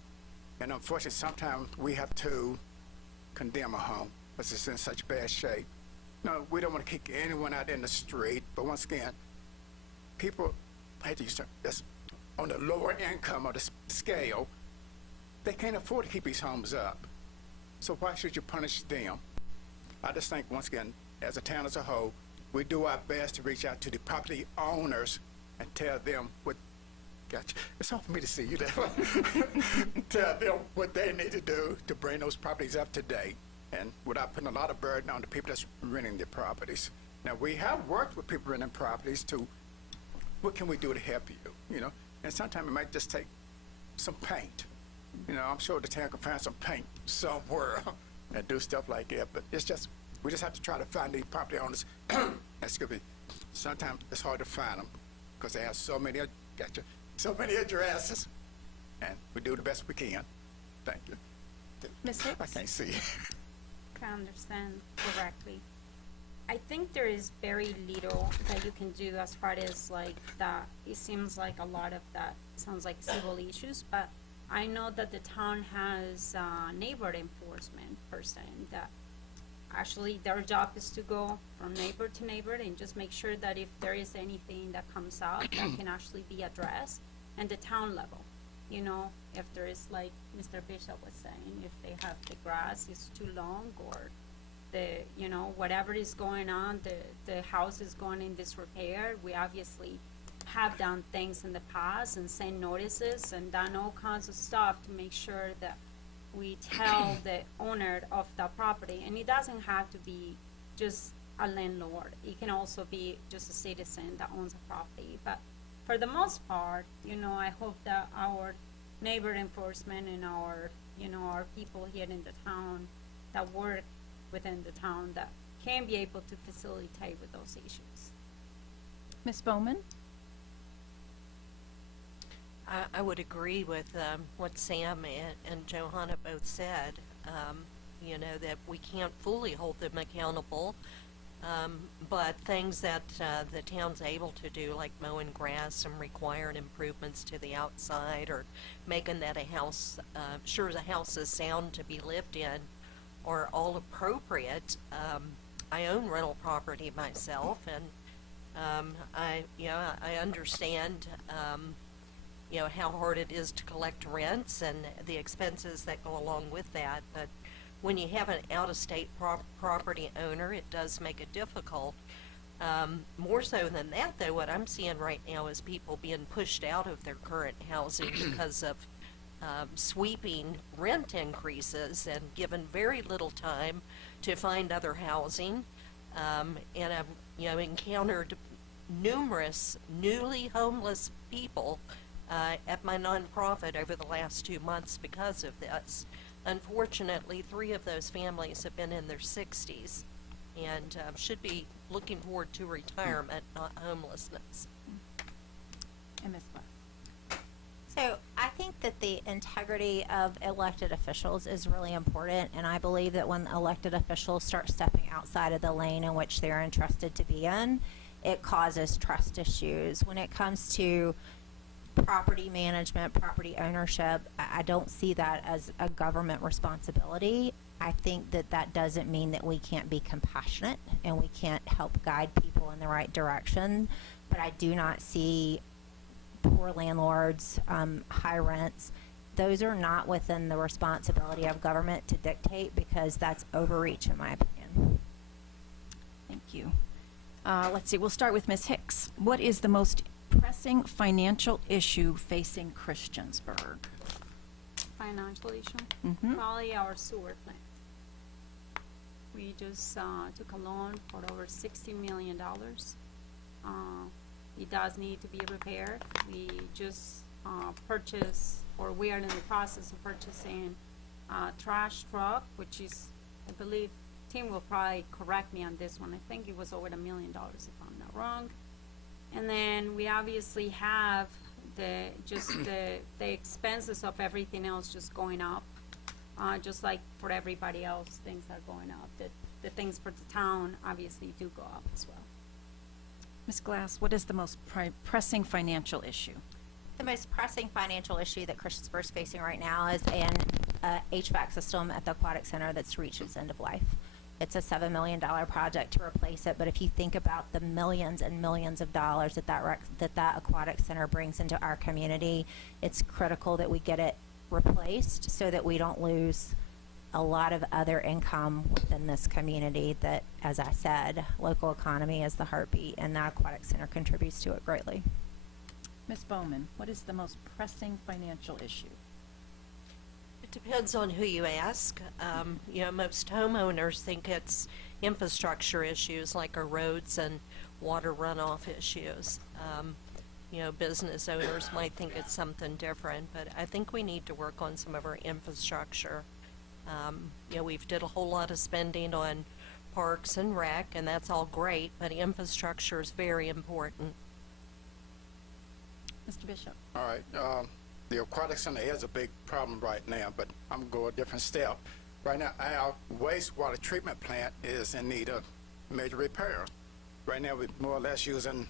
And unfortunately, sometimes we have to condemn a home because it's in such bad shape. No, we don't want to kick anyone out in the street, but once again, people, I hate to use the term, that's on the lower income of the scale, they can't afford to keep these homes up. So why should you punish them? I just think, once again, as a town as a whole, we do our best to reach out to the property owners and tell them what, gotcha, it's hard for me to see you there. Tell them what they need to do to bring those properties up to date and without putting a lot of burden on the people that's renting their properties. Now, we have worked with people renting properties to, what can we do to help you, And sometimes it might just take some paint. I'm sure the town can find some paint somewhere and do stuff like that, but we just have to try to find these property owners. Excuse me. Sometimes it's hard to find them because they have so many addresses, and we do the best we can. Thank you. Ms. Hicks? I can't see. If I understand correctly, I think there is very little that you can do as far as like that. It seems like a lot of that sounds like civil issues, but I know that the town has neighbor enforcement person that actually their job is to go from neighbor to neighbor and just make sure that if there is anything that comes out that can actually be addressed at the town level. If there is, like Mr. Bishop was saying, if they have the grass is too long or whatever is going on, the house is going in disrepair. We obviously have done things in the past and sent notices and done all kinds of stuff to make sure that we tell the owner of the property. And it doesn't have to be just a landlord. It can also be just a citizen that owns a property. But for the most part, I hope that our neighbor enforcement and our people here in the town that work within the town that can be able to facilitate with those issues. Ms. Bowman? I would agree with what Sam and Johanna both said, that we can't fully hold them accountable, but things that the town's able to do, like mowing grass and requiring improvements to the outside or making that a house, sure as a house is sound to be lived in, are all appropriate. I own rental property myself, and I understand how hard it is to collect rents and the expenses that go along with that. But when you have an out-of-state property owner, it does make it difficult. More so than that, though, what I'm seeing right now is people being pushed out of their current housing because of sweeping rent increases and given very little time to find other housing. And I've encountered numerous newly homeless people at my nonprofit over the last 2 months because of this. Unfortunately, 3 of those families have been in their 60s and should be looking forward to retirement, not homelessness. And Ms. Black? So I think that the integrity of elected officials is really important, and I believe that when elected officials start stepping outside of the lane in which they're entrusted to be in, it causes trust issues. When it comes to property management, property ownership, I don't see that as a government responsibility. I think that that doesn't mean that we can't be compassionate and we can't help guide people in the right direction, but I do not see poor landlords, high rents. Those are not within the responsibility of government to dictate, because that's overreach in my opinion. Thank you. Let's see, we'll start with Ms. Hicks. What is the most pressing financial issue facing Christiansburg? Financial issue? Mm-hmm. Probably our sewer plant. We just took a loan for over $60 million. It does need to be repaired. We just purchased, or we are in the process of purchasing a trash truck, which is, I believe, Tim will probably correct me on this one. I think it was over $1 million if I'm not wrong. And then we obviously have the expenses of everything else just going up. just like for everybody else, things are going up. The things for the town obviously do go up as well. Ms. Glass, what is the most pressing financial issue? The most pressing financial issue that Christiansburg is facing right now is an HVAC system at the Aquatic Center that's reached its end of life. It's a $7 million project to replace it, but if you think about the millions and millions of dollars that Aquatic Center brings into our community, it's critical that we get it replaced so that we don't lose a lot of other income within this community that, as I said, local economy is the heartbeat, and the Aquatic Center contributes to it greatly. Ms. Bowman, what is the most pressing financial issue? It depends on who you ask. Most homeowners think it's infrastructure issues like our roads and water runoff issues. Business owners might think it's something different, but I think we need to work on some of our infrastructure. We've did a whole lot of spending on parks and rec, and that's all great, but infrastructure is very important. Mr. Bishop? All right. The Aquatic Center is a big problem right now, but I'm going to go a different step. Right now, our wastewater treatment plant is in need of major repairs. Right now, we're more or less using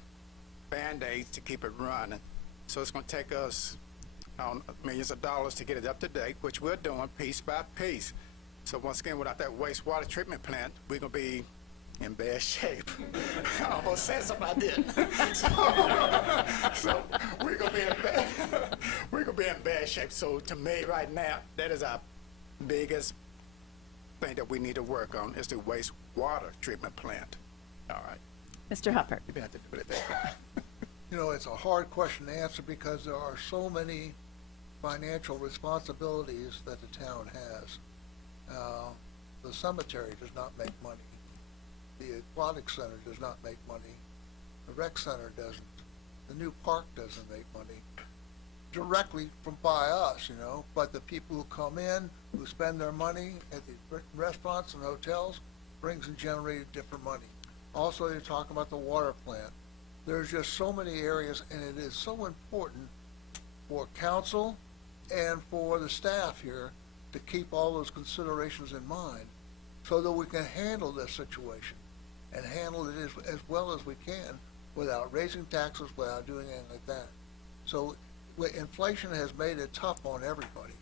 Band-Aids to keep it running. So it's going to take us millions of dollars to get it up to date, which we're doing piece by piece. So once again, without that wastewater treatment plant, we're going to be in bad shape. I almost said something I didn't. So we're going to be in bad shape. So to me right now, that is our biggest thing that we need to work on is the wastewater treatment plant. All right. Mr. Huppert? You're going to have to put it there. It's a hard question to answer because there are so many financial responsibilities that the town has. The cemetery does not make money. The Aquatic Center does not make money. The rec center doesn't. The new park doesn't make money directly by us, but the people who come in, who spend their money at the restaurants and hotels, brings and generated different money. Also, you're talking about the water plant. There's just so many areas, and it is so important for council and for the staff here to keep all those considerations in mind so that we can handle this situation and handle it as well as we can without raising taxes, without doing anything like that. So inflation has made it tough on everybody,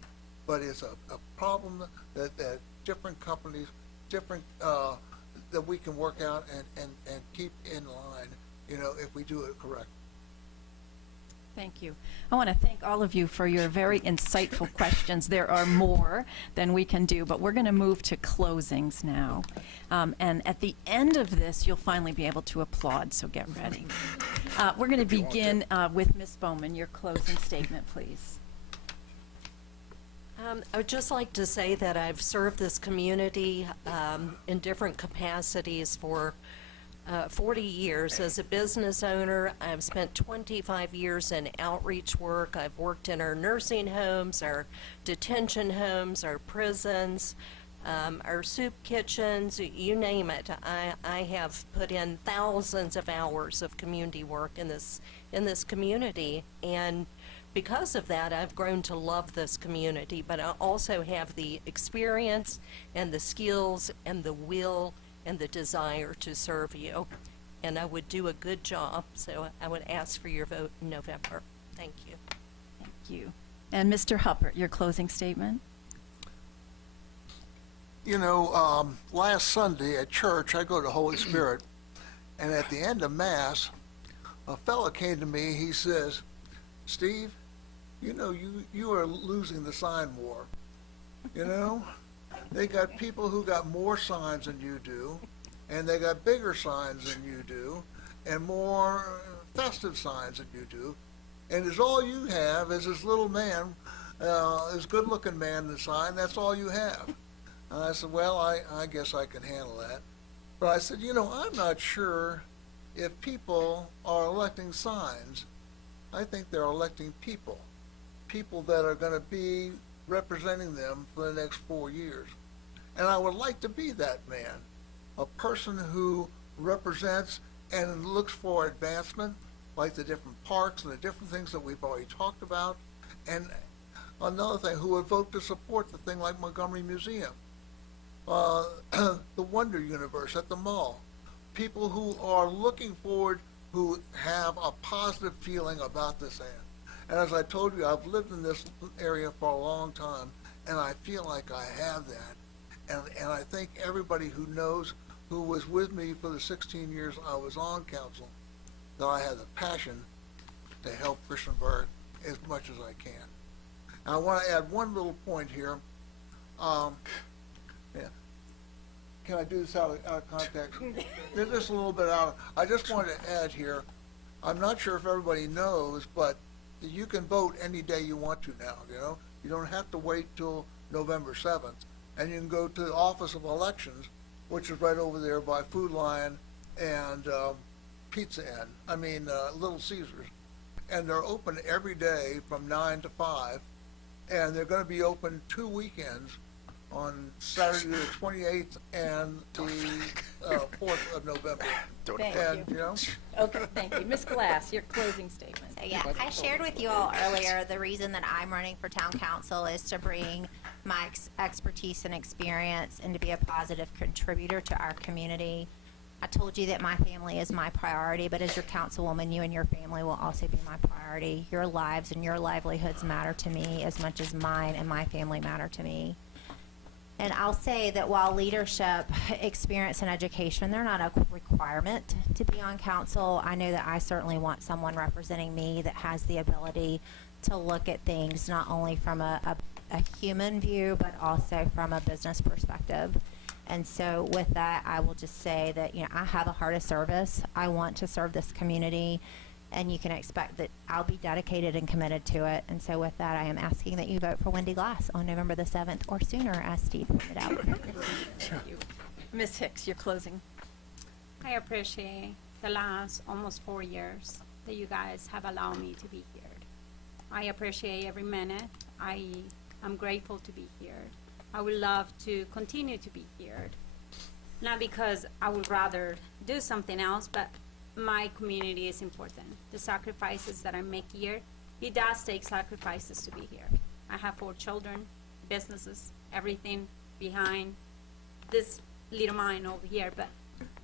but it's a problem that different companies, that we can work out and keep in line, if we do it correctly. Thank you. I want to thank all of you for your very insightful questions. There are more than we can do, but we're going to move to closings now. And at the end of this, you'll finally be able to applaud, so get ready. We're going to begin with Ms. Bowman. Your closing statement, please. I would just like to say that I've served this community in different capacities for 40 years. As a business owner, I've spent 25 years in outreach work. I've worked in our nursing homes, our detention homes, our prisons, our soup kitchens, you name it. I have put in thousands of hours of community work in this community, and because of that, I've grown to love this community, but I also have the experience and the skills and the will and the desire to serve you. And I would do a good job, so I would ask for your vote in November. Thank you. Thank you. And Mr. Huppert, your closing statement. Last Sunday at church, I go to Holy Spirit, and at the end of Mass, a fella came to me, he says, Steve, you are losing the sign war. They got people who got more signs than you do, and they got bigger signs than you do, and more festive signs than you do. And all you have is this little man, this good-looking man in the sign, that's all you have. And I said, well, I guess I can handle that. But I said, I'm not sure if people are electing signs. I think they're electing people that are going to be representing them for the next 4 years. And I would like to be that man, a person who represents and looks for advancement, like the different parks and the different things that we've already talked about. And another thing, who would vote to support the thing like Montgomery Museum, the Wonder Universe at the mall. People who are looking forward, who have a positive feeling about this ad. And as I told you, I've lived in this area for a long time, and I feel like I have that. And I think everybody who knows, who was with me for the 16 years I was on council, that I have the passion to help Christiansburg as much as I can. And I want to add one little point here. Yeah. Can I do this out of context? Just a little bit out. I just wanted to add here, I'm not sure if everybody knows, but you can vote any day you want to now, you know? You don't have to wait till November 7th. And you can go to the Office of Elections, which is right over there by Food Lion and Pizza Inn, Little Caesars. And they're open every day from 9 to 5. And they're going to be open 2 weekends on Saturday the 28th and the 4th of November. Thank And, you. you know, Okay, thank you. Ms. Glass, your closing statement. So yeah, I shared with you all earlier, the reason that I'm running for town council is to bring my expertise and experience and to be a positive contributor to our community. I told you that my family is my priority, but as your councilwoman, you and your family will also be my priority. Your lives and your livelihoods matter to me as much as mine and my family matter to me. And I'll say that while leadership, experience, and education, they're not a requirement to be on council, I know that I certainly want someone representing me that has the ability to look at things not only from a human view, but also from a business perspective. And so with that, I will just say that, you know, I have a heart of service. I want to serve this community, and you can expect that I'll be dedicated and committed to it. And so with that, I am asking that you vote for Wendy Glass on November the 7th or sooner, as Steve pointed out. Thank you. Ms. Hicks, your closing. I appreciate the last almost 4 years that you guys have allowed me to be here. I appreciate every minute. I'm grateful to be here. I would love to continue to be here. Not because I would rather do something else, but my community is important. The sacrifices that I make here, it does take sacrifices to be here. I have 4 children, businesses, everything behind this little mine over here, but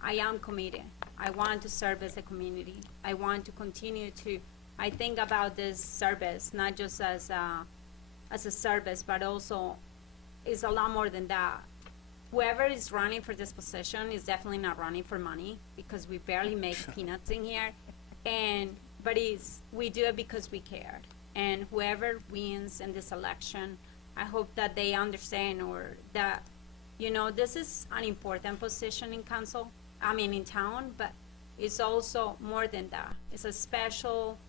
I am committed. I want to serve as a community. I want to continue to, I think about this service, not just as a service, but also is a lot more than that. Whoever is running for this position is definitely not running for money, because we barely make peanuts in here. But we do it because we cared. And whoever wins in this election, I hope that they understand, or that, you know, this is an important position in council, in town, but it's also more than that. It's a special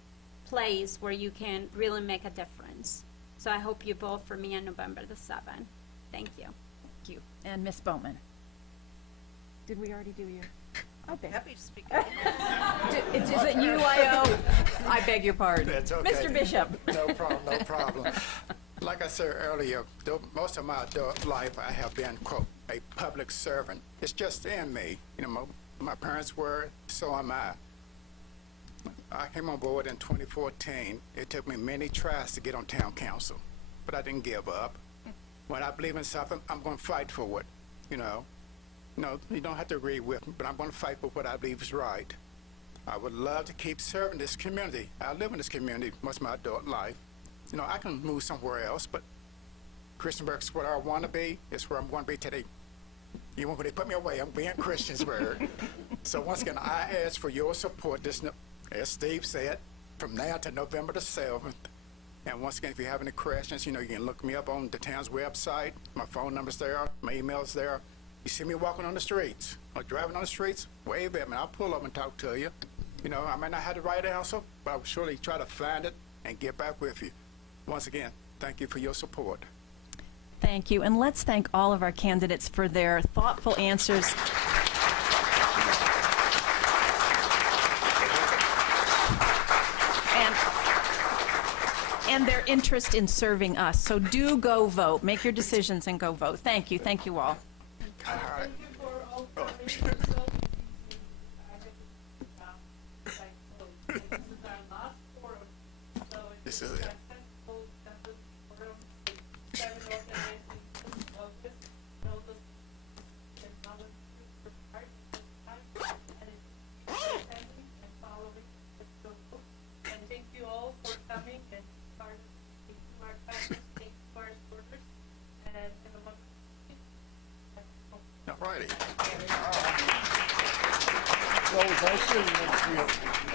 place where you can really make a difference. So I hope you vote for me on November the 7th. Thank you. Thank you. And Ms. Bowman. Did we already do your? I beg. Happy to speak up. Is it you, I.O.? I beg your pardon. That's okay. Mr. Bishop. No problem, no problem. Like I said earlier, most of my adult life I have been, quote, a public servant. It's just in me. You know, my parents were, so am I. I came on board in 2014. It took me many tries to get on town council, but I didn't give up. When I believe in something, I'm going to fight for it, you know. No, you don't have to agree with me, but I'm going to fight for what I believe is right. I would love to keep serving this community. I live in this community most of my adult life. You know, I can move somewhere else, but Christiansburg is where I want to be. It's where I'm going to be today. Even when they put me away, I'm being Christiansburg. So once again, I ask for your support. This, as Steve said, from now to November the 7th. And once again, if you have any questions, you know, you can look me up on the town's website. My phone number's there. My email's there. You see me walking on the streets or driving on the streets, wave at me. I'll pull up and talk to you. You know, I may not have the right answer, but I will surely try to find it and get back with you. Once again, thank you for your support. Thank you. And let's thank all of our candidates for their thoughtful answers. And their interest in serving us. So do go vote. Make your decisions and go vote. Thank you. Thank you all. All right. Thank you for all Oh. this is our last forum, so This it's is it. a successful forum. seven organizations focus, all those and volunteers for part of the time, and it's attending and following the school. And thank you all for coming and participating to our classes, thank you to our supporters, and have a wonderful All righty. Well, it was nice sitting next to you.